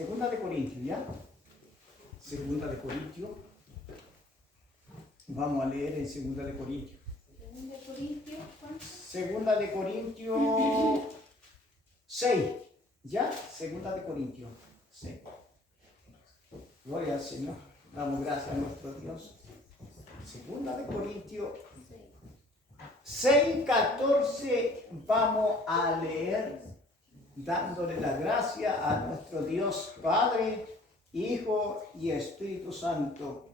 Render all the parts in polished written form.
Segunda de Corintios, ¿ya? Segunda de Corintios. Vamos a leer en Segunda de Corintios. Segunda de Corintios, ¿cuánto? Segunda de Corintios 6, ¿ya? Segunda de Corintios 6. Gloria al Señor. Damos gracias a nuestro Dios. Segunda de Corintios 6:14 vamos a leer, dándole la gracia a nuestro Dios Padre, Hijo y Espíritu Santo.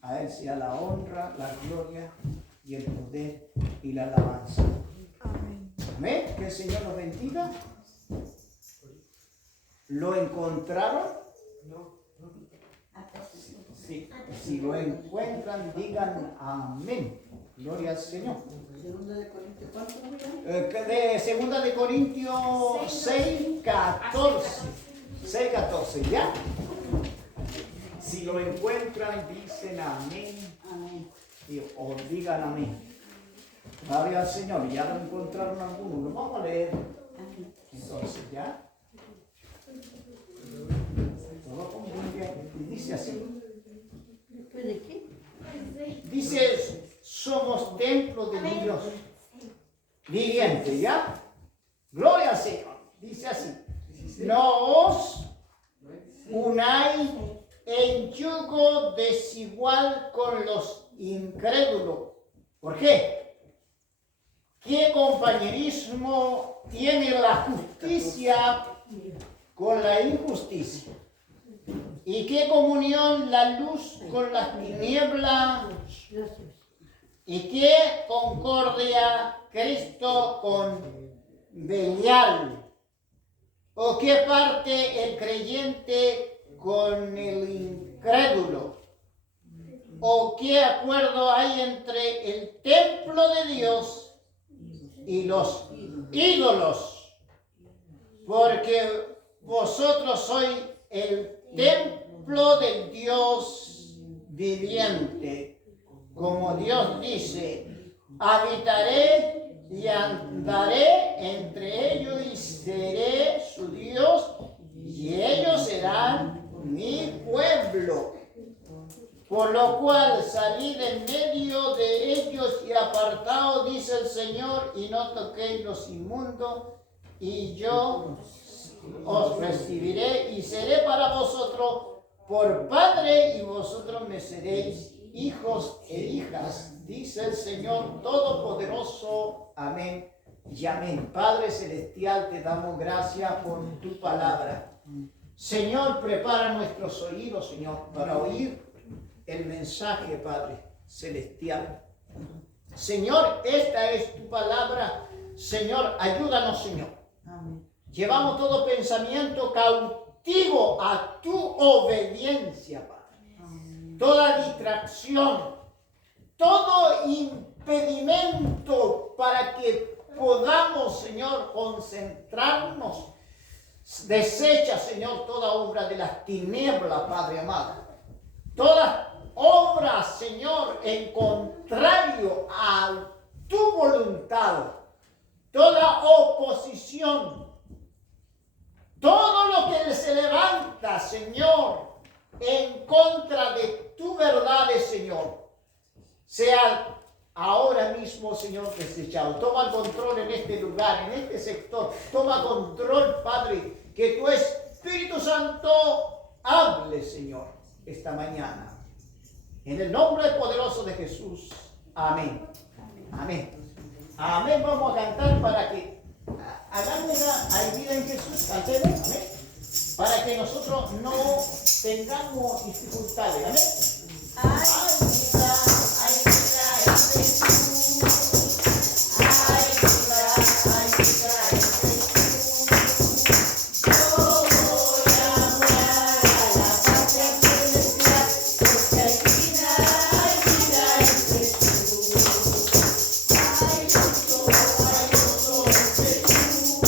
A Él sea la honra, la gloria y el poder y la alabanza. Amén. Amén. Que el Señor nos bendiga. ¿Lo encontraron? Sí. Si lo encuentran, digan amén. Gloria al Señor. Segunda de Corintios, ¿cuánto? De Segunda de Corintios 6:14. 6:14, ¿ya? Si lo encuentran, dicen amén. Amén. O digan amén. Gloria al Señor. Ya lo encontraron algunos. Lo vamos a leer. Amén. Entonces, ¿ya? Todo con Biblia. Y dice así. ¿Después de qué? Dice, somos templo de Dios viviente, ¿ya? Gloria al Señor. Dice así. No os unáis en yugo desigual con los incrédulos. ¿Por qué? ¿Qué compañerismo tiene la justicia con la injusticia? ¿Y qué comunión la luz con las tinieblas? Gracias. ¿Y qué concordia Cristo con Belial? ¿O qué parte el creyente con el incrédulo? ¿O qué acuerdo hay entre el templo de Dios y los ídolos? Porque vosotros sois el templo del Dios viviente. Como Dios dice, habitaré y andaré entre ellos y seré su Dios y ellos serán mi pueblo. Por lo cual salid en medio de ellos y apartaos, dice el Señor, y no toquéis los inmundos, y yo os recibiré y seré para vosotros por Padre, y vosotros me seréis hijos e hijas, dice el Señor Todopoderoso. Amén y amén. Padre Celestial, te damos gracias por tu palabra. Señor, prepara nuestros oídos, Señor, para oír el mensaje, Padre Celestial. Señor, esta es tu palabra. Señor, ayúdanos, Señor. Amén. Llevamos todo pensamiento cautivo a tu obediencia, Padre. Toda distracción, todo impedimento para que podamos, Señor, concentrarnos. Desecha, Señor, toda obra de las tinieblas, Padre amado. Toda obra, Señor, en contrario a tu voluntad. Toda oposición. Todo lo que se levanta, Señor, en contra de tu verdades, Señor, sea ahora mismo, Señor, desechado. Toma el control en este lugar, en este sector. Toma control, Padre, que tu Espíritu Santo hable, Señor, esta mañana. En el nombre poderoso de Jesús. Amén. Amén. Amén. Vamos a cantar para que hagamos hay vida en Jesús. Cantemos. Amén. Para que nosotros no tengamos dificultades. Amén. Hay vida en Jesús. Hay vida en Jesús. Yo voy a morar a la patria celestial, porque hay vida en Jesús. Hay gozo en Jesús.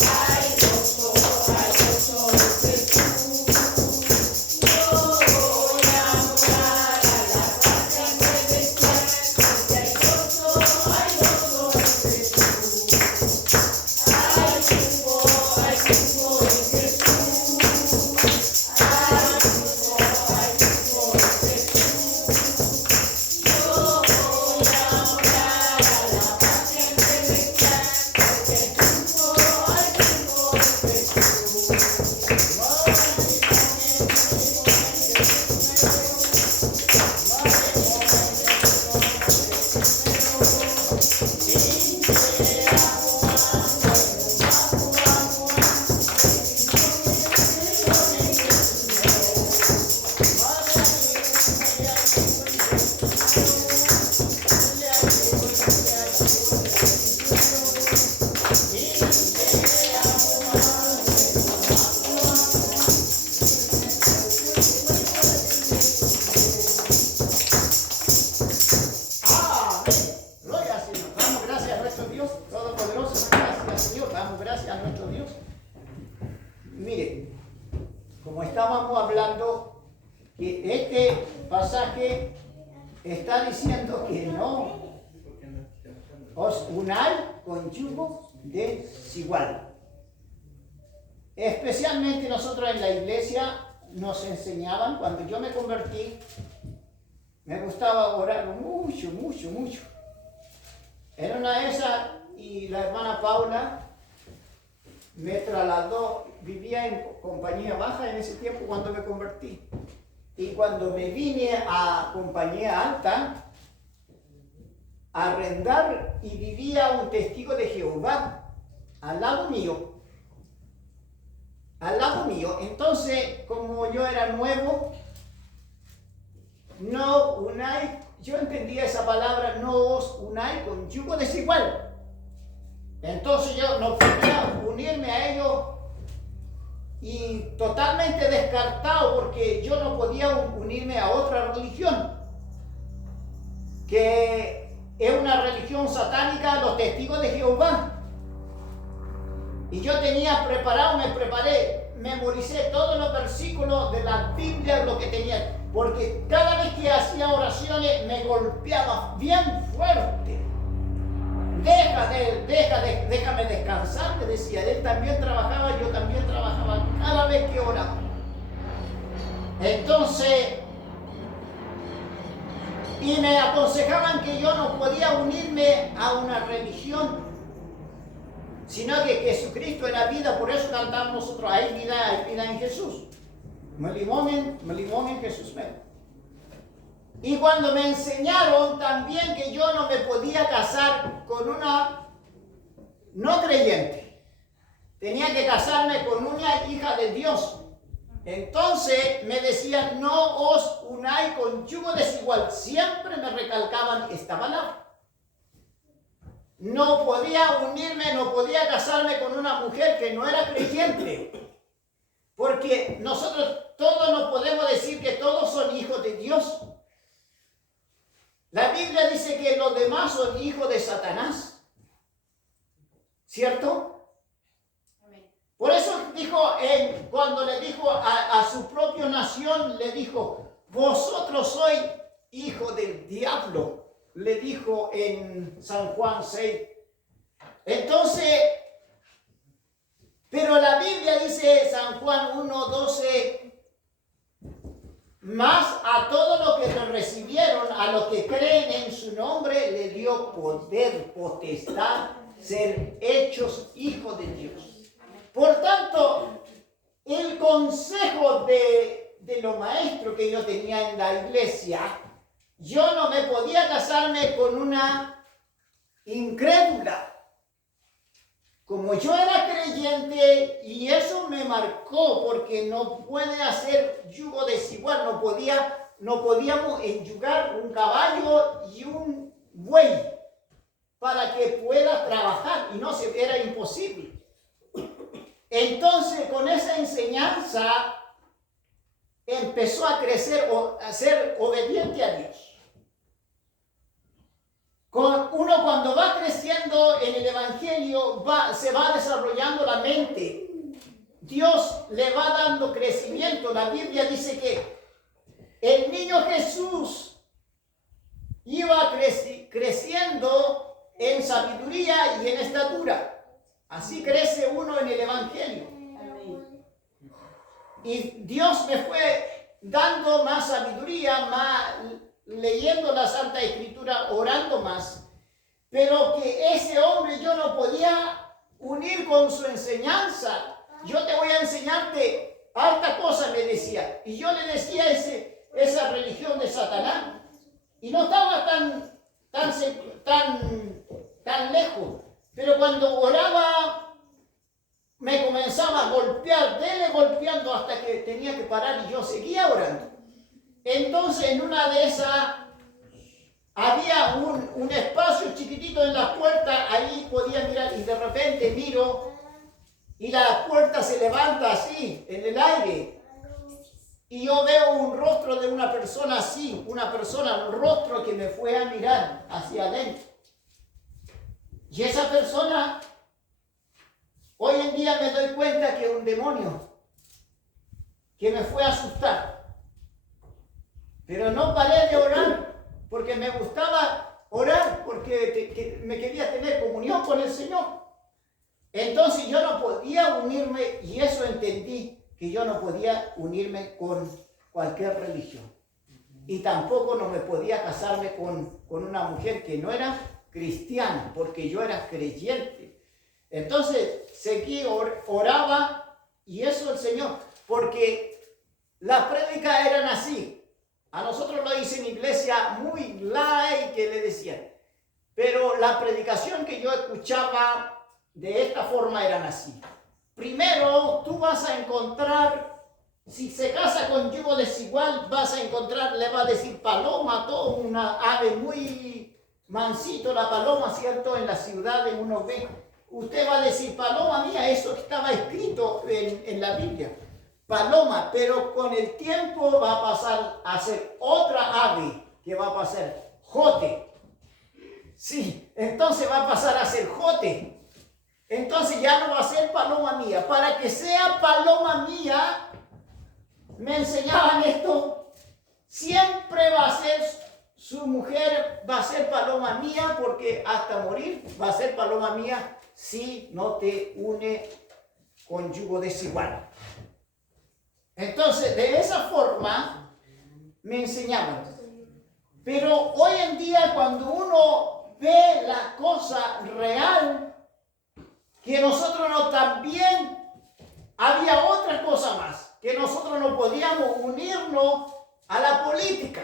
Hay gozo en Jesús. Yo voy a morar como estábamos hablando, que este pasaje está diciendo que no os unáis con yugo desigual. Especialmente nosotros en la iglesia nos enseñaban, cuando yo me convertí, me gustaba orar mucho, mucho, mucho. Era una de esas, y la hermana Paula me trasladó, vivía en compañía baja en ese tiempo cuando me convertí. Y cuando me vine a compañía alta, a arrendar, y vivía un testigo de Jehová al lado mío. Entonces, como yo era nuevo, no unáis, yo entendía esa palabra, no os unáis con yugo desigual. Entonces yo no podía unirme a ellos, y totalmente descartado, porque yo no podía unirme a otra religión, que es una religión satánica, los testigos de Jehová. Y yo tenía preparado, me preparé, memoricé todos los versículos de la Biblia, lo que tenía, porque cada vez que hacía oraciones me golpeaba bien fuerte. Déjame descansar, me decía. Él también trabajaba, yo también trabajaba cada vez que oraba. Entonces, y me aconsejaban que yo no podía unirme a una religión, sino que Jesucristo era vida. Por eso cantamos nosotros, hay vida en Jesús. Melimomen Jesús me. Y cuando me enseñaron también que yo no me podía casar con una no creyente, tenía que casarme con una hija de Dios. Entonces me decían, no os unáis con yugo desigual. Siempre me recalcaban esta palabra. No podía unirme, no podía casarme con una mujer que no era creyente. Porque nosotros todos no podemos decir que todos son hijos de Dios. La Biblia dice que los demás son hijos de Satanás. ¿Cierto? Amén. Por eso dijo, cuando le dijo a su propia nación, le dijo, vosotros sois hijos del diablo. Le dijo en San Juan 6. Entonces, pero la Biblia dice, San Juan 1:12, mas a todos los que lo recibieron, a los que creen en su nombre, le dio poder, potestad, ser hechos hijos de Dios. Por tanto, el consejo de los maestros que yo tenía en la iglesia, yo no me podía casarme con una incrédula. Como yo era creyente, y eso me marcó, porque no puede hacer yugo desigual, no podíamos enyugar un caballo y un buey para que pueda trabajar, y no era imposible. Entonces, con esa enseñanza empezó a crecer, a ser obediente a Dios. Uno cuando va creciendo en el Evangelio, se va desarrollando la mente. Dios le va dando crecimiento. La Biblia dice que el niño Jesús iba creciendo en sabiduría y en estatura. Así crece uno en el Evangelio. Amén. Y Dios me fue dando más sabiduría, más leyendo la Santa Escritura, orando más, pero que ese hombre yo no podía unir con su enseñanza. Yo te voy a enseñarte harta cosa, me decía, y yo le decía esa religión de Satanás, y no estaba tan lejos, pero cuando oraba me comenzaba a golpear, golpeando hasta que tenía que parar, y yo seguía orando. Entonces, en una de esas, había un espacio chiquitito en la puerta, ahí podía mirar, y de repente miro, y la puerta se levanta así, en el aire, y yo veo un rostro de una persona así, un rostro que me fue a mirar hacia adentro. Y esa persona, hoy en día me doy cuenta que es un demonio que me fue a asustar. Pero no paré de orar porque me gustaba orar, porque me quería tener comunión con el Señor. Entonces yo no podía unirme, y eso entendí, que yo no podía unirme con cualquier religión. Y tampoco no me podía casarme con una mujer que no era cristiana, porque yo era creyente. Entonces seguí, oraba, y eso el Señor, porque las prédicas eran así. A nosotros lo hice en iglesia muy light, que le decían. Pero la predicación que yo escuchaba de esta forma eran así. Primero, tú vas a encontrar, si se casa con yugo desigual, vas a encontrar, le va a decir paloma, todo una ave muy mansito, la paloma, ¿cierto? En las ciudades uno ve. Usted va a decir, paloma mía, eso estaba escrito en la Biblia. Paloma, pero con el tiempo va a pasar a ser otra ave, que va a pasar jote. Sí, entonces va a pasar a ser jote. Entonces ya no va a ser paloma mía. Para que sea paloma mía, me enseñaban esto, siempre va a ser su mujer, va a ser paloma mía, porque hasta morir va a ser paloma mía si no te une con yugo desigual. Entonces, de esa forma me enseñaban. Pero hoy en día, cuando uno ve la cosa real, que nosotros no también había otra cosa más, que nosotros no podíamos unirnos a la política.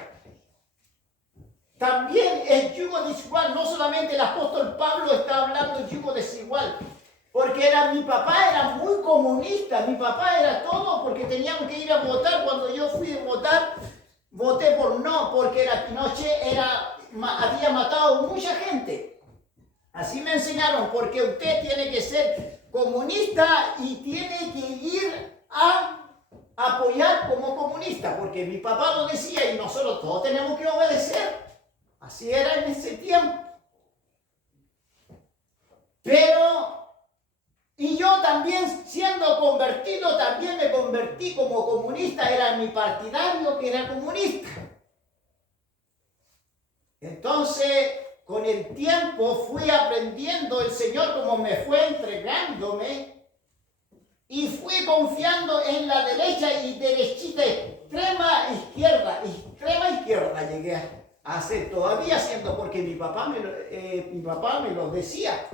También el yugo desigual, no solamente el apóstol Pablo está hablando de yugo desigual, porque mi papá era muy comunista, mi papá era todo, porque teníamos que ir a votar. Cuando yo fui a votar, voté por no, porque Pinochet había matado mucha gente. Así me enseñaron, porque usted tiene que ser comunista y tiene que ir a apoyar como comunista, porque mi papá lo decía y nosotros todos tenemos que obedecer. Así era en ese tiempo. Y yo también, siendo convertido, también me convertí como comunista, era mi partidario que era comunista. Entonces, con el tiempo fui aprendiendo el Señor como me fue entregándome y fui confiando en la derecha y derechita, extrema izquierda llegué a hacer, todavía haciendo, porque mi papá me lo decía.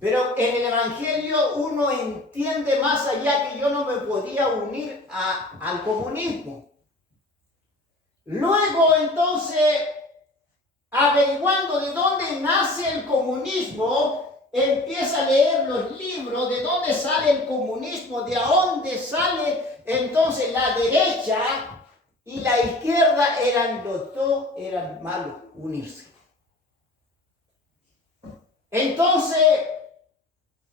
Pero en el Evangelio uno entiende más allá que yo no me podía unir al comunismo. Luego entonces, averiguando de dónde nace el comunismo, empieza a leer los libros, de dónde sale el comunismo, de dónde sale entonces la derecha y la izquierda, eran malos unirse. Entonces,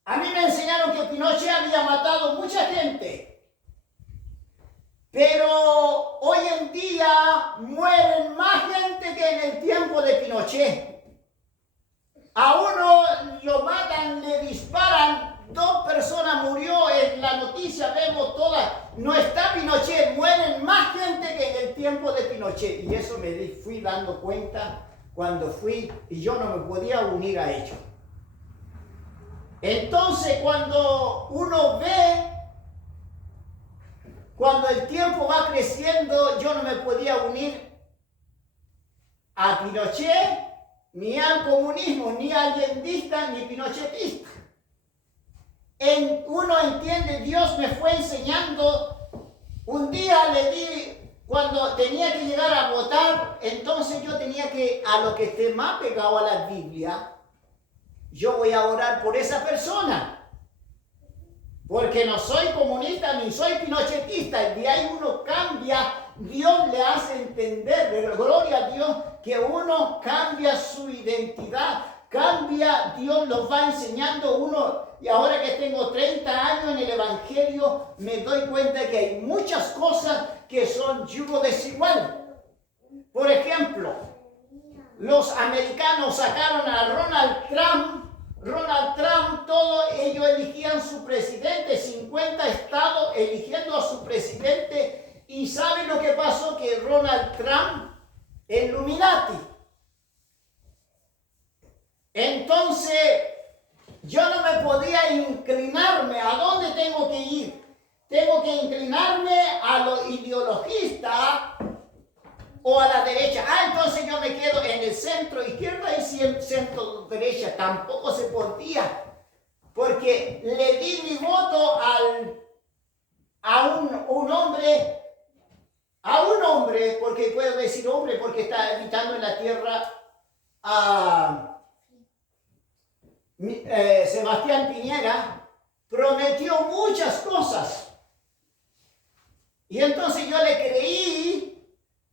a mí me enseñaron que Pinochet había matado mucha gente, pero hoy en día mueren más gente que en el tiempo de Pinochet. A uno lo matan, le disparan, 2 personas murió, en la noticia vemos todas, no está Pinochet, mueren más gente que en el tiempo de Pinochet. Y eso me fui dando cuenta cuando fui y yo no me podía unir a ellos. Entonces, cuando uno ve, cuando el tiempo va creciendo, yo no me podía unir a Pinochet, ni al comunismo, ni allendista, ni pinochetista. Uno entiende, Dios me fue enseñando. Un día le di, cuando tenía que llegar a votar, entonces yo tenía que, a lo que esté más pegado a la Biblia, yo voy a orar por esa persona, porque no soy comunista ni soy pinochetista. El día que uno cambia, Dios le hace entender, gloria a Dios, que uno cambia su identidad, cambia, Dios los va enseñando uno. Y ahora que tengo 30 años en el Evangelio, me doy cuenta que hay muchas cosas que son yugo desigual. Por ejemplo, los americanos sacaron a Donald Trump Ronald Trump, todos ellos eligían su presidente, 50 estados eligiendo a su presidente. ¿Y saben lo que pasó? Que Ronald Trump, Illuminati. Entonces, yo no me podía inclinarme. ¿A dónde tengo que ir? Tengo que inclinarme a los ideologistas o a la derecha. Entonces yo me quedo en el centro izquierda y centro derecha. Tampoco se podía, porque le di mi voto a un hombre, porque puedo decir hombre, porque está habitando en la tierra a Sebastián Piñera. Prometió muchas cosas. Y entonces yo le creí,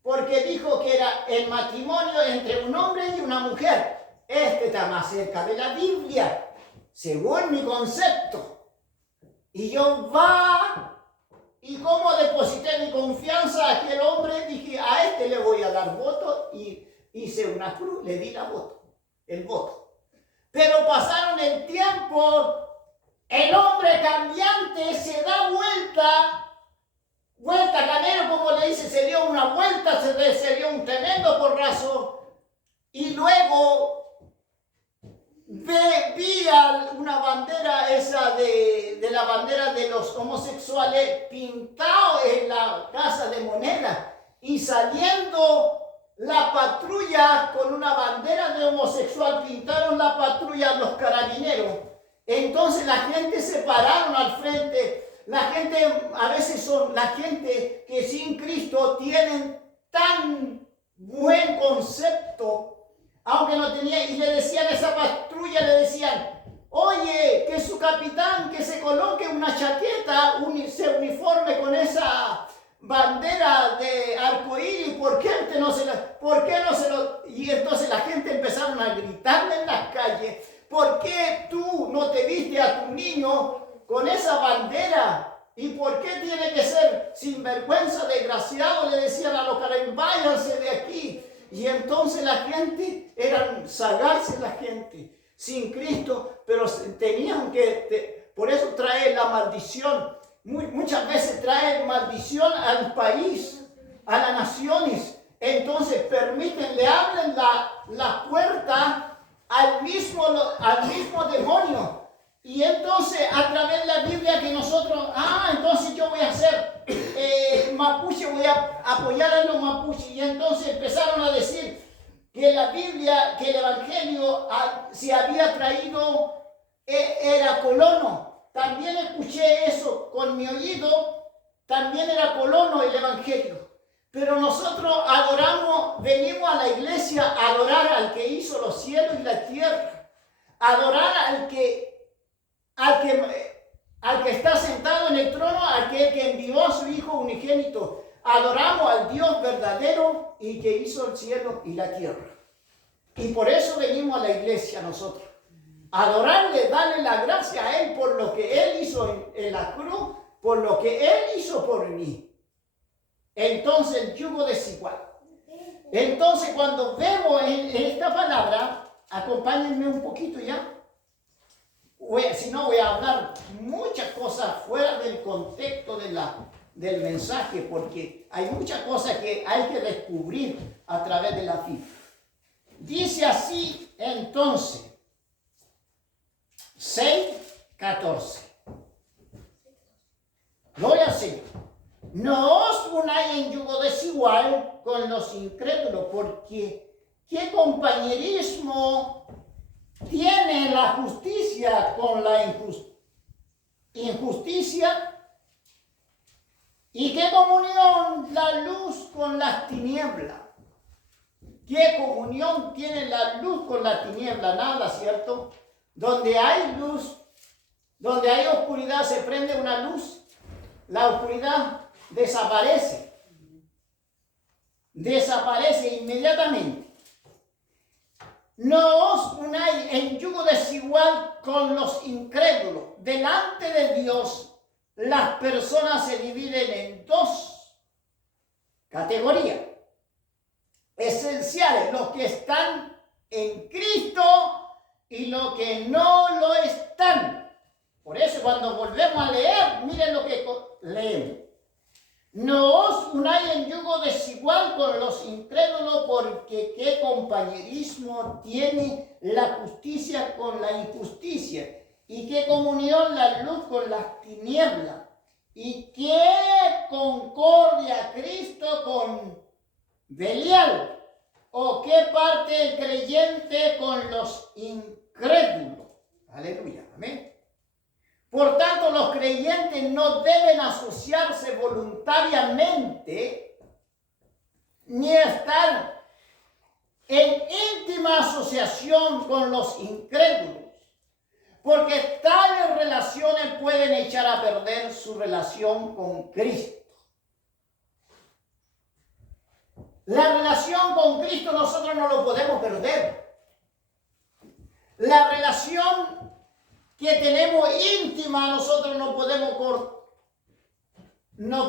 porque dijo que era el matrimonio entre un hombre y una mujer. Este está más cerca de la Biblia, según mi concepto. Y yo y como deposité mi confianza a aquel hombre, dije, a este le voy a dar voto, y hice una cruz, le di el voto. Pero pasaron el tiempo, el hombre cambiante se da vuelta canero, como le dice, se dio una vuelta, se dio un tremendo porrazo, y luego vi una bandera esa de la bandera de los homosexuales pintado en la Casa de Moneda, y saliendo la patrulla con una bandera de homosexual, pintaron la patrulla los carabineros. Entonces la gente se pararon al frente. La gente, a veces son la gente que sin Cristo tienen tan buen concepto, aunque no tenía, y le decían a esa patrulla, le decían, oye, que su capitán que se coloque una chaqueta, se uniforme con esa bandera de arcoíris, ¿por qué no se lo? Y entonces la gente empezaron a gritarle en las calles, ¿por qué tú no te viste a tu niño con esa bandera? ¿Y por qué tiene que ser sinvergüenza, desgraciado? Le decían a los carabinieri, váyanse de aquí. Y entonces la gente, eran sagaces la gente, sin Cristo, pero tenían que, por eso trae la maldición. Muchas veces trae maldición al país, a las naciones. Entonces permiten, le abren la puerta al mismo demonio. Y entonces a través de la Biblia que nosotros, entonces yo voy a hacer mapuche, voy a apoyar a los mapuches. Y entonces empezaron a decir que la Biblia, que el Evangelio se había traído, era colono. También escuché eso con mi oído, también era colono el Evangelio. Pero nosotros venimos a la iglesia a adorar al que hizo los cielos y la tierra, adorar al que está sentado en el trono, aquel que envió a su Hijo unigénito. Adoramos al Dios verdadero y que hizo el cielo y la tierra. Y por eso venimos a la iglesia nosotros. Adorarle, darle la gracia a Él por lo que Él hizo en la cruz, por lo que Él hizo por mí. Entonces el yugo desigual. Entonces cuando vemos en esta palabra, acompáñenme un poquito ya. Si no, voy a hablar muchas cosas fuera del contexto del mensaje, porque hay muchas cosas que hay que descubrir a través de la Biblia. Dice así entonces, 6:14. Gloria al Señor. No os unáis en yugo desigual con los incrédulos, porque ¿qué compañerismo tiene la justicia con la injusticia? ¿Y qué comunión la luz con las tinieblas? ¿Qué comunión tiene la luz con la tiniebla? Nada, ¿cierto? Donde hay luz, donde hay oscuridad, se prende una luz, la oscuridad desaparece inmediatamente. No os unáis en yugo desigual con los incrédulos. Delante de Dios, las personas se dividen en dos categorías esenciales: los que están en Cristo y los que no lo están. Por eso cuando volvemos a leer, miren lo que leemos. No os unáis en yugo desigual con los incrédulos, porque qué compañerismo tiene la justicia con la injusticia, y qué comunión la luz con las tinieblas, y qué concordia Cristo con Belial, o qué parte el creyente con los incrédulos. Aleluya, amén. Por tanto, los creyentes no deben asociarse voluntariamente ni estar en íntima asociación con los incrédulos, porque tales relaciones pueden echar a perder su relación con Cristo. La relación con Cristo nosotros no lo podemos perder. La relación que tenemos íntima, nosotros no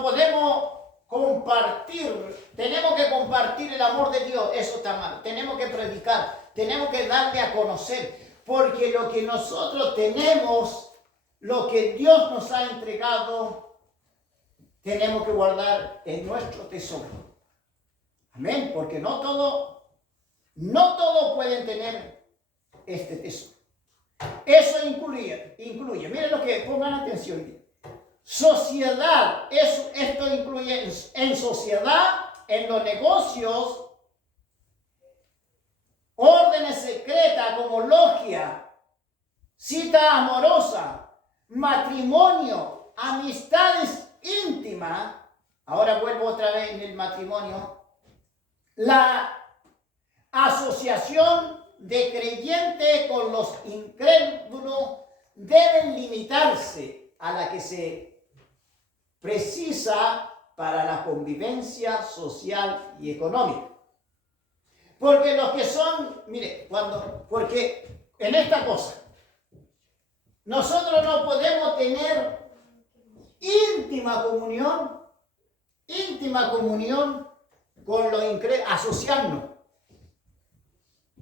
podemos compartir. Tenemos que compartir el amor de Dios, eso está mal. Tenemos que predicar, tenemos que darle a conocer, porque lo que nosotros tenemos, lo que Dios nos ha entregado, tenemos que guardar en nuestro tesoro. Amén, porque no todos pueden tener este tesoro. Eso incluye, miren lo que, pongan atención. Sociedad, esto incluye en sociedad, en los negocios, órdenes secretas como logia, cita amorosa, matrimonio, amistades íntimas. Ahora vuelvo otra vez en el matrimonio. La asociación de creyentes con los incrédulos deben limitarse a la que se precisa para la convivencia social y económica. Porque los que son, mire, porque en esta cosa, nosotros no podemos tener íntima comunión con los incrédulos, asociarnos.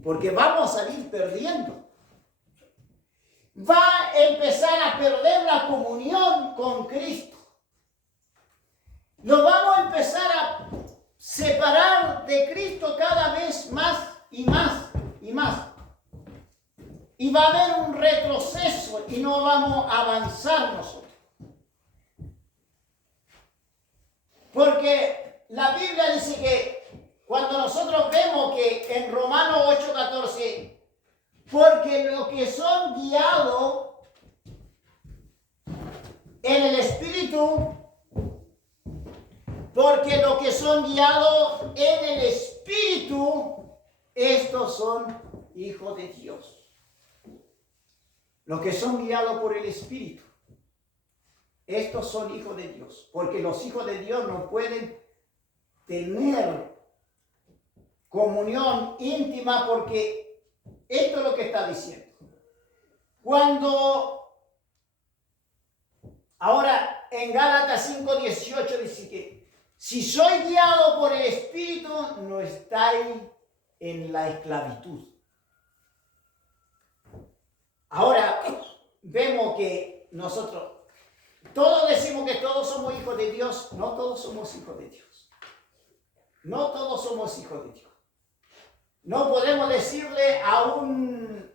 Porque vamos a salir perdiendo. Va a empezar a perder la comunión con Cristo. Nos vamos a empezar a separar de Cristo cada vez más y más y más. Y va a haber un retroceso y no vamos a avanzar nosotros. Porque la Biblia dice que cuando nosotros vemos que en Romanos 8:14, porque los que son guiados en el Espíritu, estos son hijos de Dios. Los que son guiados por el Espíritu, estos son hijos de Dios. Porque los hijos de Dios no pueden tener comunión íntima, porque esto es lo que está diciendo. Ahora en Gálatas 5:18 dice que si soy guiado por el Espíritu, no estáis en la esclavitud. Ahora vemos que nosotros todos decimos que todos somos hijos de Dios. No todos somos hijos de Dios. No todos somos hijos de Dios. No podemos decirle a una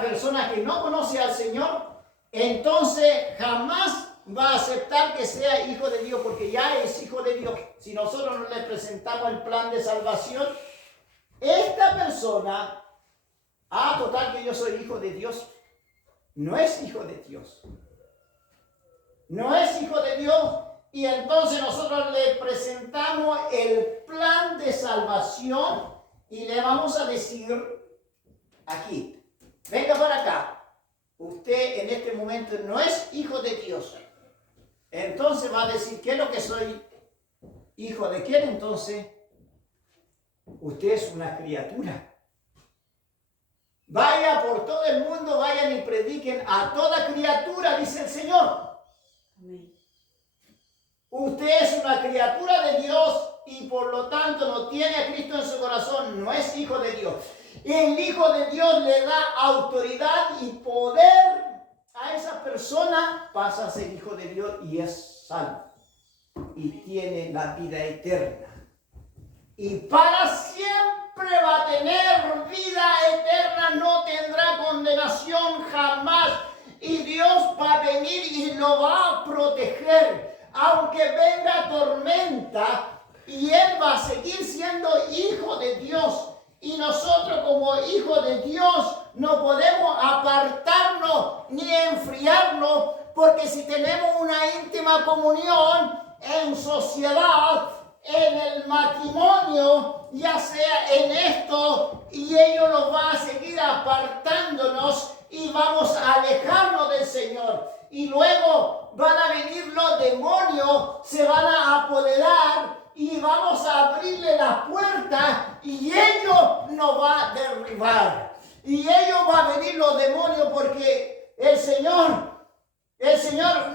persona que no conoce al Señor, entonces jamás va a aceptar que sea hijo de Dios, porque ya es hijo de Dios. Si nosotros no le presentamos el plan de salvación, esta persona, total que yo soy hijo de Dios, no es hijo de Dios. No es hijo de Dios. Y entonces nosotros le presentamos el plan de salvación y le vamos a decir aquí, venga para acá, usted en este momento no es hijo de Dios. Entonces va a decir, ¿qué es lo que soy? ¿Hijo de quién? Entonces, usted es una criatura. Vaya por todo el mundo, vayan y prediquen a toda criatura, dice el Señor. Amén. Usted es una criatura de Dios y por lo tanto no tiene a Cristo en su corazón, no es hijo de Dios. El Hijo de Dios le da autoridad y poder a esa persona, pasa a ser hijo de Dios y es salvo. Y tiene la vida eterna. Y para siempre va a tener vida eterna, no tendrá condenación jamás. Y Dios va a venir y lo va a proteger. Aunque venga tormenta, y Él va a seguir siendo hijo de Dios. Y nosotros como hijos de Dios no podemos apartarnos ni enfriarnos, porque si tenemos una íntima comunión en sociedad, en el matrimonio, ya sea en esto, y ellos nos van a seguir apartándonos y vamos a alejarnos del Señor. Y luego van a venir los demonios, se van a apoderar y vamos a abrirle la puerta y ellos nos van a derribar. Y ellos van a venir los demonios porque el Señor,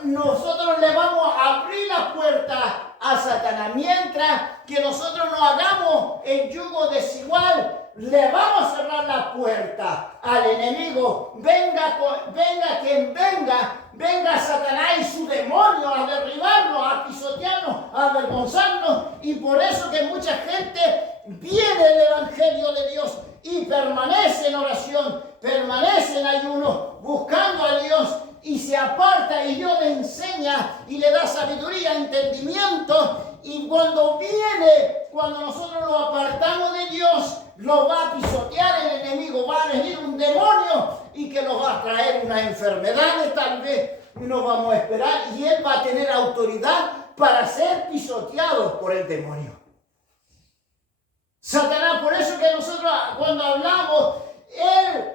nosotros le vamos a abrir la puerta a Satanás. Mientras que nosotros no hagamos el yugo desigual, le vamos a cerrar la puerta al enemigo. Venga quien venga, venga Satanás y su demonio a derribarnos, a pisotearnos, a avergonzarnos. Y por eso que mucha gente viene el Evangelio de Dios y permanece en oración, permanece en ayuno, buscando a Dios, y se aparta y Dios le enseña y le da sabiduría, entendimiento. Y cuando nosotros nos apartamos de Dios, lo va a pisotear el enemigo, va a venir un demonio y que nos va a traer una enfermedad, tal vez no vamos a esperar, y él va a tener autoridad para ser pisoteado por el demonio. Satanás, por eso que nosotros cuando hablamos, él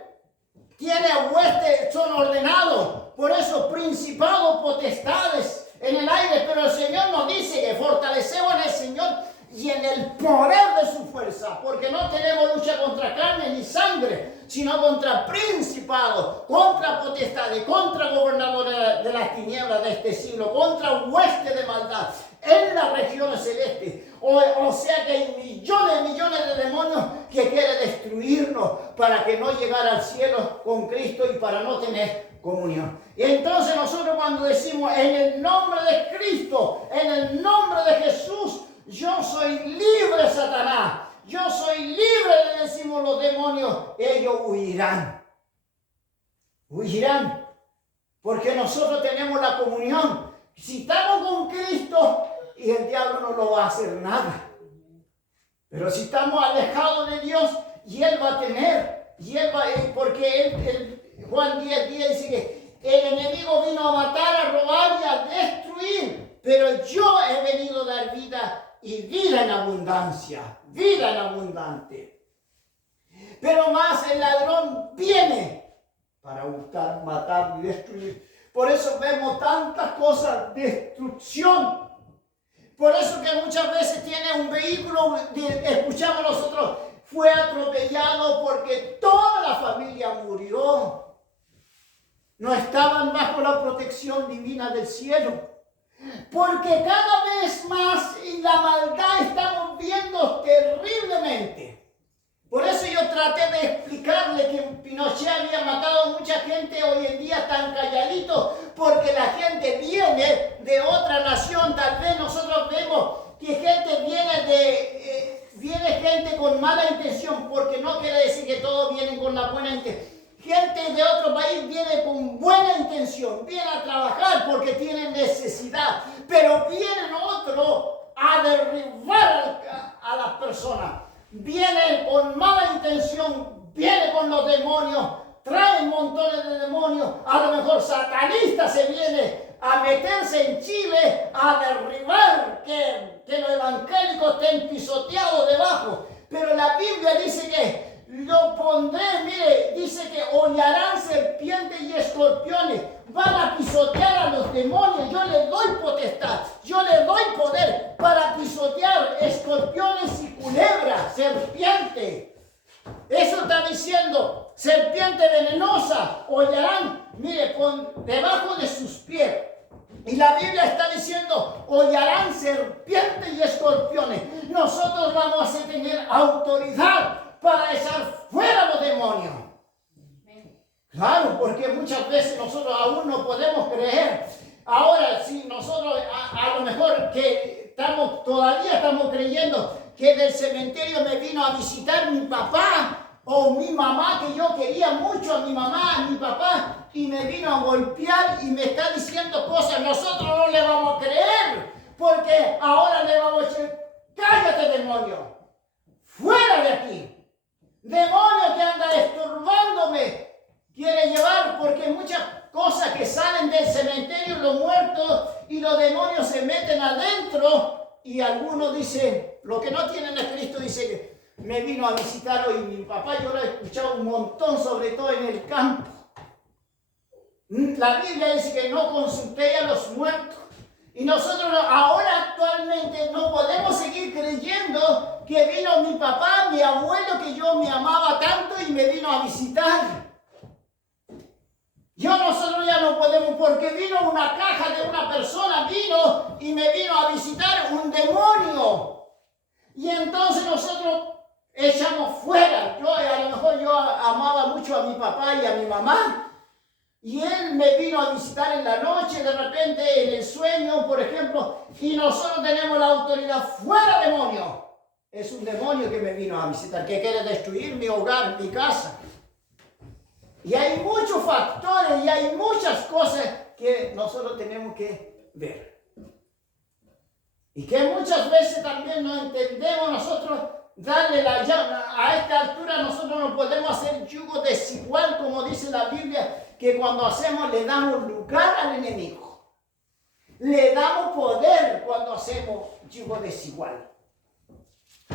tiene huestes, son ordenados. Por eso, principados, potestades en el aire. Pero el Señor nos dice que fortalecemos en el Señor y en el poder de su fuerza. Porque no tenemos lucha contra carne ni sangre, sino contra principados, contra potestades, contra gobernadores de las tinieblas de este siglo, contra huestes de maldad en las regiones celestes. O sea que hay millones de demonios que quieren destruirnos para que no llegara al cielo con Cristo y para no tener comunión. Y entonces nosotros cuando decimos en el nombre de Cristo, en el nombre de Jesús, yo soy libre, Satanás, yo soy libre, le decimos los demonios, ellos huirán. Huirán, porque nosotros tenemos la comunión. Si estamos con Cristo, y el diablo no lo va a hacer nada. Pero si estamos alejados de Dios, y Él va a tener, porque Juan 10 dice que el enemigo vino a matar, a robar y a destruir, pero yo he venido a dar vida y vida en abundancia, vida en abundante. Pero más el ladrón viene para hurtar, matar y destruir. Por eso vemos tantas cosas, destrucción. Por eso que muchas veces tiene un vehículo, escuchamos nosotros, fue atropellado porque toda la familia murió. No estaban bajo la protección divina del cielo. Porque cada vez más la maldad estamos viendo terriblemente. Por eso yo traté de explicarle que Pinochet había matado a mucha gente, hoy en día tan calladito, porque la gente viene de otra nación. Tal vez nosotros vemos que gente viene gente con mala intención, porque no quiere decir que todos vienen con la buena intención. Gente de otro país viene con buena intención, viene a trabajar porque tienen necesidad, pero vienen otros a derribar a las personas. Vienen con mala intención, vienen con los demonios, traen montones de demonios. A lo mejor satanista se viene a meterse en Chile, a derribar, que los evangélicos estén pisoteados debajo. Pero la Biblia dice que lo pondré, mire, dice que hollarán serpientes y escorpiones, van a pisotear a los demonios. Yo les doy potestad, yo les doy poder para pisotear escorpiones y culebras, serpientes. Eso está diciendo, serpiente venenosa, hollarán, mire, debajo de sus pies. Y la Biblia está diciendo, hollarán serpientes y escorpiones. Nosotros vamos a tener autoridad para echar fuera los demonios. Claro, porque muchas veces nosotros aún no podemos creer. Ahora, si nosotros a lo mejor que todavía estamos creyendo que del cementerio me vino a visitar mi papá o mi mamá, que yo quería mucho a mi mamá, a mi papá, y me vino a golpear y me está diciendo cosas, nosotros no le vamos a creer, porque ahora le vamos a decir, cállate, demonio, fuera de aquí, demonio que anda estorbándome, quiere llevar, porque muchas cosas que salen del cementerio, los muertos y los demonios se meten adentro, y algunos dicen, lo que no tienen a Cristo, dice que me vino a visitar hoy mi papá, yo lo he escuchado un montón, sobre todo en el campo. La Biblia dice que no consulté a los muertos. Y nosotros ahora actualmente no podemos seguir creyendo que vino mi papá, mi abuelo, que yo me amaba tanto y me vino a visitar. Nosotros ya no podemos, porque vino una caja de una persona, vino y me vino a visitar un demonio. Y entonces nosotros echamos fuera. A lo mejor yo amaba mucho a mi papá y a mi mamá. Y él me vino a visitar en la noche, de repente en el sueño, por ejemplo, y nosotros tenemos la autoridad, fuera demonio. Es un demonio que me vino a visitar, que quiere destruir mi hogar, mi casa. Y hay muchos factores y hay muchas cosas que nosotros tenemos que ver. Y que muchas veces también no entendemos nosotros darle la llave. A esta altura nosotros no podemos hacer yugo desigual, como dice la Biblia, que cuando hacemos le damos lugar al enemigo. Le damos poder cuando hacemos yugo desigual.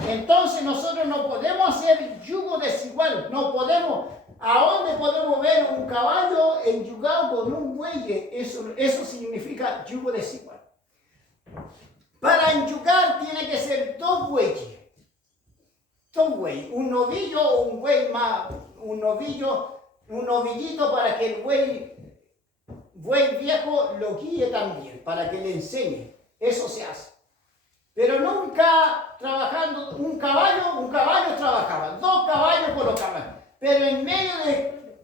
Entonces nosotros no podemos hacer yugo desigual. No podemos. ¿A dónde podemos ver un caballo enyugado con un buey? Eso significa yugo desigual. Para enyugar tiene que ser dos bueyes. Dos bueyes. Un novillo o un buey más. Un novillito para que el buey viejo lo guíe también, para que le enseñe. Eso se hace. Pero nunca trabajando, un caballo trabajaba, dos caballos colocaban. Pero en medio de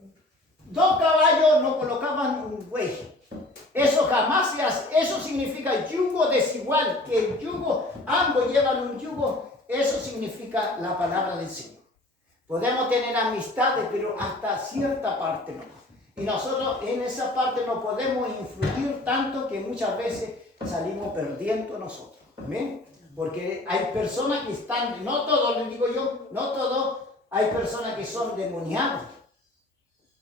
dos caballos no colocaban un buey. Eso jamás se hace. Eso significa yugo desigual, que el yugo, ambos llevan un yugo. Eso significa la palabra del Señor. Podemos tener amistades, pero hasta cierta parte no. Y nosotros en esa parte no podemos influir tanto que muchas veces salimos perdiendo nosotros. ¿Amén? Porque hay personas que están, no todos, les digo yo, no todos, hay personas que son demoniados.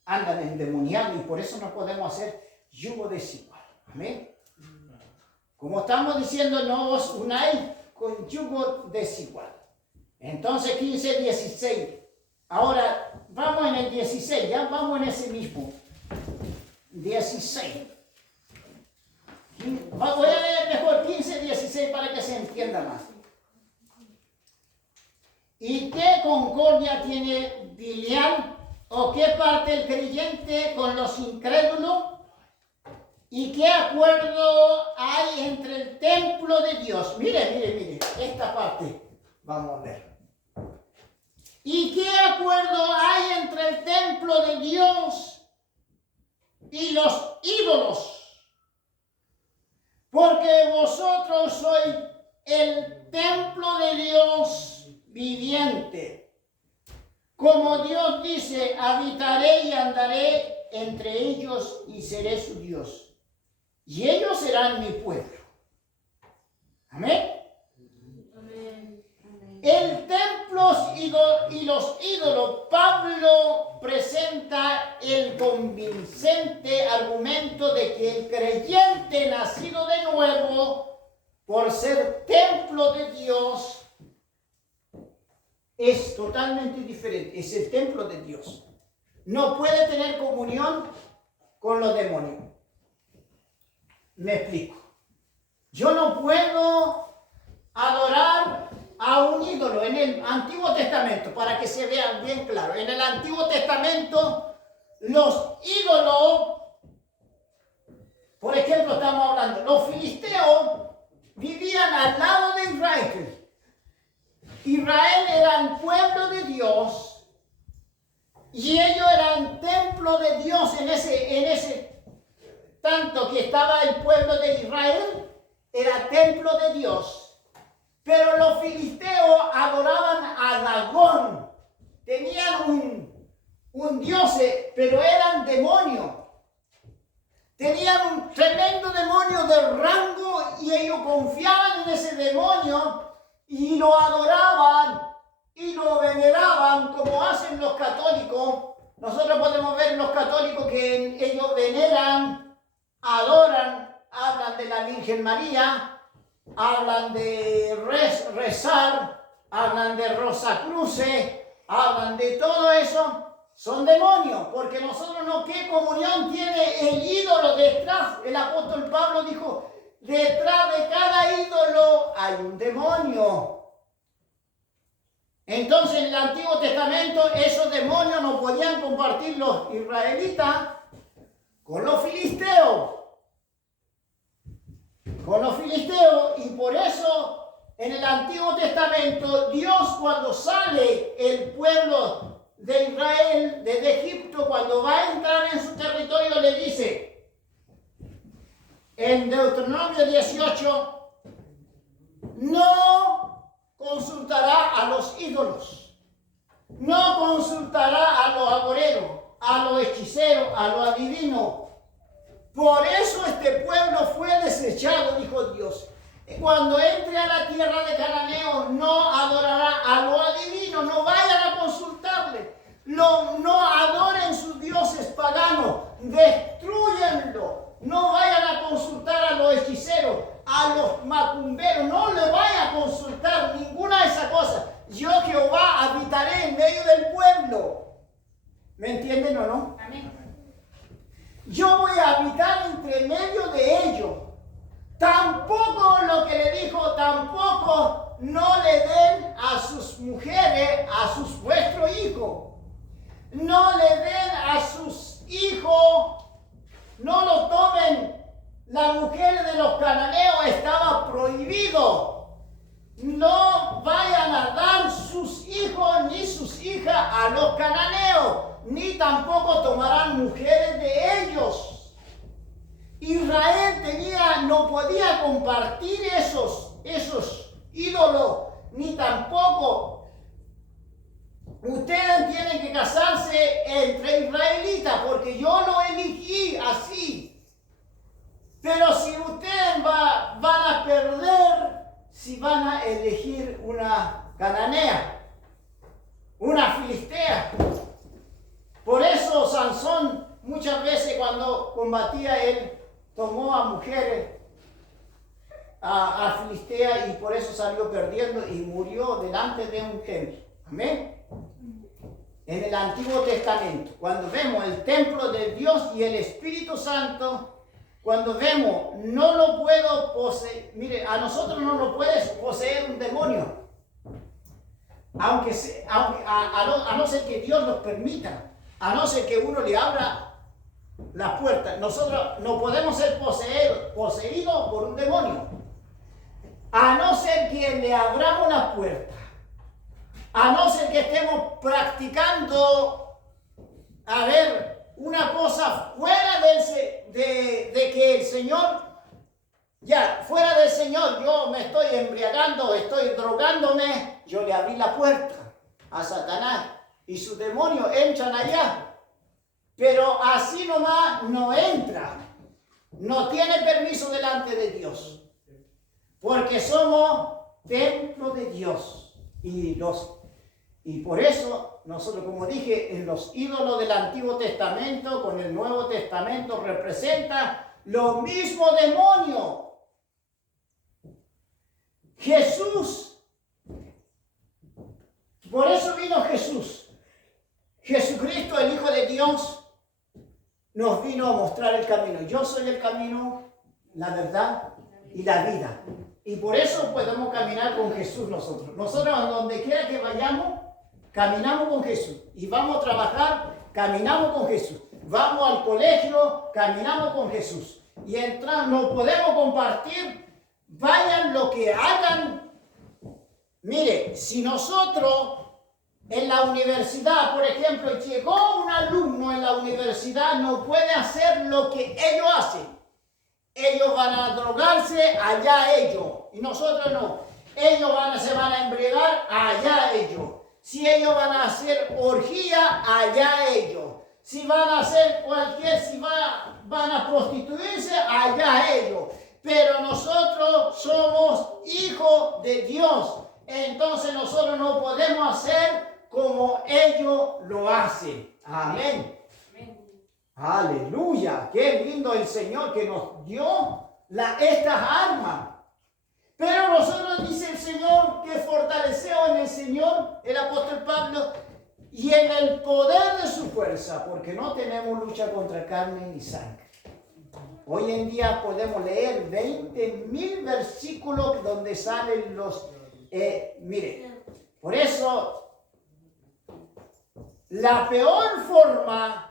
Andan endemoniados y por eso no podemos hacer yugo desigual. ¿Amén? Como estamos diciendo, no os unáis con yugo desigual. Entonces 15, 16. Ahora, vamos en el 16, ya vamos en ese mismo. 16. Voy a leer mejor 15, 16 para que se entienda más. ¿Y qué concordia tiene Bilián o qué parte el creyente con los incrédulos? ¿Y qué acuerdo hay entre el templo de Dios? Mire, esta parte vamos a ver. ¿Y qué acuerdo hay entre el templo de Dios y los ídolos? Porque vosotros sois el templo de Dios viviente. Como Dios dice, habitaré y andaré entre ellos y seré su Dios. Y ellos serán mi pueblo. Amén. El templo y los ídolos, Pablo presenta el convincente argumento de que el creyente nacido de nuevo, por ser templo de Dios, es totalmente diferente, es el templo de Dios. No puede tener comunión con los demonios. Me explico. Yo no puedo adorar a un ídolo en el Antiguo Testamento, para que se vea bien claro. En el Antiguo Testamento, los ídolos, por ejemplo, estamos hablando, los filisteos vivían al lado de Israel. Israel era el pueblo de Dios y ellos eran templo de Dios en ese tanto que estaba el pueblo de Israel, era templo de Dios. Pero los filisteos adoraban a Dagón. Tenían un dios, pero eran demonios. Tenían un tremendo demonio de rango y ellos confiaban en ese demonio y lo adoraban y lo veneraban como hacen los católicos. Nosotros podemos ver en los católicos que ellos veneran, adoran, hablan de la Virgen María, hablan de rezar, hablan de Rosacruces, hablan de todo eso. Son demonios, porque nosotros no, ¿qué comunión tiene el ídolo detrás? El apóstol Pablo dijo, detrás de cada ídolo hay un demonio. Entonces en el Antiguo Testamento esos demonios no podían compartir los israelitas con los filisteos. Y por eso en el Antiguo Testamento Dios, cuando sale el pueblo de Israel desde Egipto, cuando va a entrar en su territorio, le dice en Deuteronomio 18, no consultará a los ídolos, no consultará a los agoreros, a los hechiceros, a los adivinos. Por eso este pueblo fue desechado, dijo Dios. Cuando entre a la tierra de Cananeo, no adorará a los adivinos, no vayan a consultarle, no adoren sus dioses paganos, destruyenlo, no vayan a consultar a los hechiceros, a los macumberos, no le vayan a consultar ninguna de esas cosas. Yo, Jehová, habitaré en medio del pueblo. ¿Me entienden o no? Amén. Yo voy a habitar entre medio de ellos. Tampoco lo que le dijo, tampoco no le den a sus mujeres, a sus vuestros hijos. No le den a sus hijos, no lo tomen. Las mujeres de los cananeos estaba prohibido. No vayan a dar sus hijos ni sus hijas a los cananeos, ni tampoco tomarán mujeres de ellos. Israel no podía compartir esos ídolos, ni tampoco. Ustedes tienen que casarse entre israelitas, porque yo lo elegí así. Pero si ustedes van a perder, si van a elegir una cananea, una filistea. Por eso Sansón muchas veces cuando combatía él, tomó a mujeres, a filistea, y por eso salió perdiendo y murió delante de un templo. Amén. En el Antiguo Testamento, cuando vemos el templo de Dios y el Espíritu Santo, cuando vemos, no lo puedo poseer, mire, a nosotros no nos puede poseer un demonio, a no ser que Dios nos permita, a no ser que uno le abra la puerta. Nosotros no podemos ser poseídos por un demonio, a no ser que le abramos una puerta, a no ser que estemos practicando, a ver, una cosa fuera de que el Señor, ya, fuera del Señor, yo me estoy embriagando, estoy drogándome, yo le abrí la puerta a Satanás y sus demonios entran allá. Pero así nomás no entra, no tiene permiso delante de Dios, porque somos templo de Dios. Y por eso nosotros, como dije, en los ídolos del Antiguo Testamento con el Nuevo Testamento representa lo mismo demonio. Jesús, por eso vino Jesús. Jesucristo, el Hijo de Dios, nos vino a mostrar el camino. Yo soy el camino, la verdad y la vida. Y por eso podemos caminar con Jesús nosotros. Nosotros, a donde quiera que vayamos, caminamos con Jesús. Y vamos a trabajar, caminamos con Jesús. Vamos al colegio, caminamos con Jesús. Y no podemos compartir, vayan lo que hagan, mire, si nosotros en la universidad, por ejemplo, llegó un alumno en la universidad, no puede hacer lo que ellos hacen. Ellos van a drogarse, allá ellos. Y nosotros no. Ellos se van a embriagar, allá ellos. Si ellos van a hacer orgía, allá ellos. Si van a hacer van a prostituirse, allá ellos. Pero nosotros somos hijos de Dios. Entonces nosotros no podemos hacer como ellos lo hacen. Amén. Aleluya. Qué lindo el Señor que nos dio estas armas. Pero nosotros, dice el Señor, que fortalecemos en el Señor, el apóstol Pablo, y en el poder de su fuerza, porque no tenemos lucha contra carne ni sangre. Hoy en día podemos leer 20,000 versículos donde salen los... mire, por eso la peor forma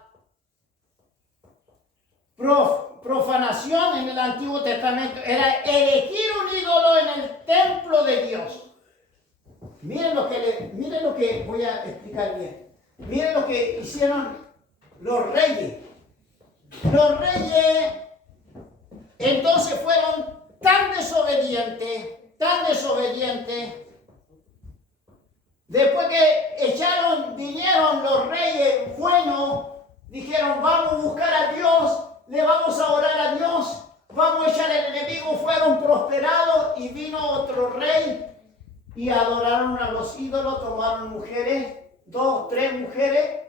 profanación en el Antiguo Testamento era erigir un ídolo en el templo de Dios. Miren lo que voy a explicar bien. Miren lo que hicieron los reyes. Los reyes entonces fueron tan desobedientes. Después que vinieron los reyes buenos, dijeron, vamos a buscar a Dios, le vamos a orar a Dios, vamos a echar al enemigo, fueron prosperados y vino otro rey y adoraron a los ídolos, tomaron mujeres, 2, 3 mujeres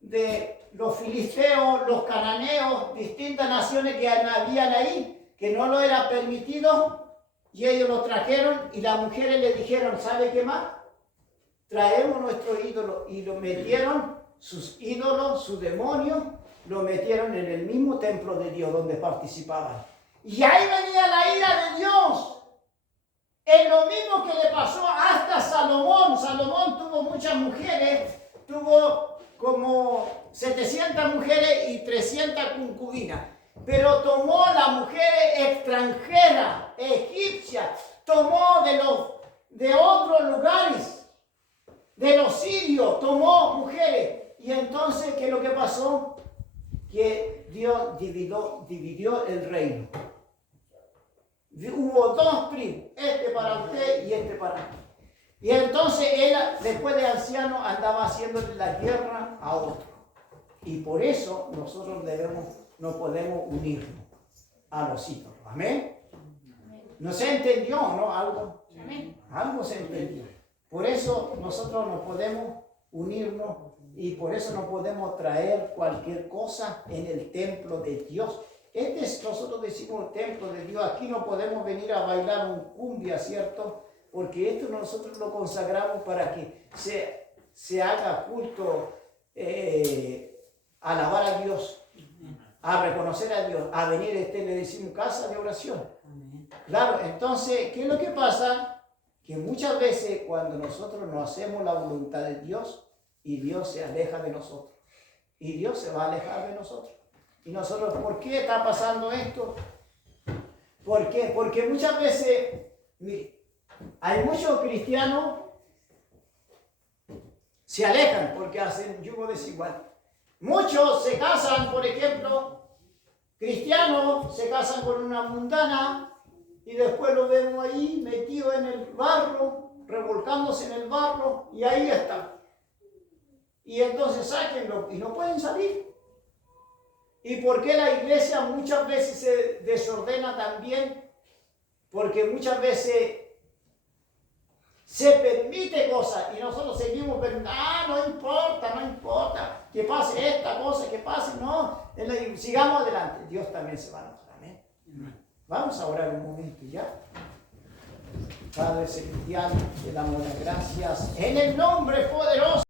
de los filisteos, los cananeos, distintas naciones que habían ahí, que no lo era permitido, y ellos los trajeron y las mujeres le dijeron, ¿sabe qué más? Traemos nuestro ídolo, y lo metieron, sus ídolos, sus demonios, lo metieron en el mismo templo de Dios donde participaban. Y ahí venía la ira de Dios. Es lo mismo que le pasó hasta Salomón. Salomón tuvo muchas mujeres, tuvo como 700 mujeres y 300 concubinas. Pero tomó las mujeres extranjeras, egipcias, tomó de otros lugares. De los sirios tomó mujeres. Y entonces, ¿qué es lo que pasó? Que Dios dividió el reino. Hubo 2 tribus, este para usted y este para mí. Y entonces él, después de anciano, andaba haciéndole la guerra a otro. Y por eso nosotros no podemos unirnos a los ídolos. Amén. ¿No se entendió, no? Algo se entendió. Por eso nosotros no podemos unirnos y por eso no podemos traer cualquier cosa en el templo de Dios. Nosotros decimos templo de Dios. Aquí no podemos venir a bailar un cumbia, ¿cierto? Porque esto nosotros lo consagramos para que se haga culto, alabar a Dios, a reconocer a Dios, a venir, le decimos casa de oración. Claro, entonces, ¿qué es lo que pasa? Que muchas veces cuando nosotros no hacemos la voluntad de Dios y Dios se aleja de nosotros y Dios se va a alejar de nosotros. Y nosotros, ¿por qué está pasando esto? ¿Por qué? Porque muchas veces, mire, hay muchos cristianos se alejan porque hacen yugo desigual. Muchos se casan, por ejemplo, cristianos se casan con una mundana y después lo vemos ahí metido en el barro, revolcándose en el barro y ahí está. Y entonces sáquenlo y no pueden salir. ¿Y por qué la iglesia muchas veces se desordena también? Porque muchas veces se permite cosas y nosotros seguimos permitiendo, no importa, que pase esta cosa, que pase, no, sigamos adelante. Dios también se va a notar, amén. Vamos a orar un momento ya. Padre celestial, te damos las gracias en el nombre poderoso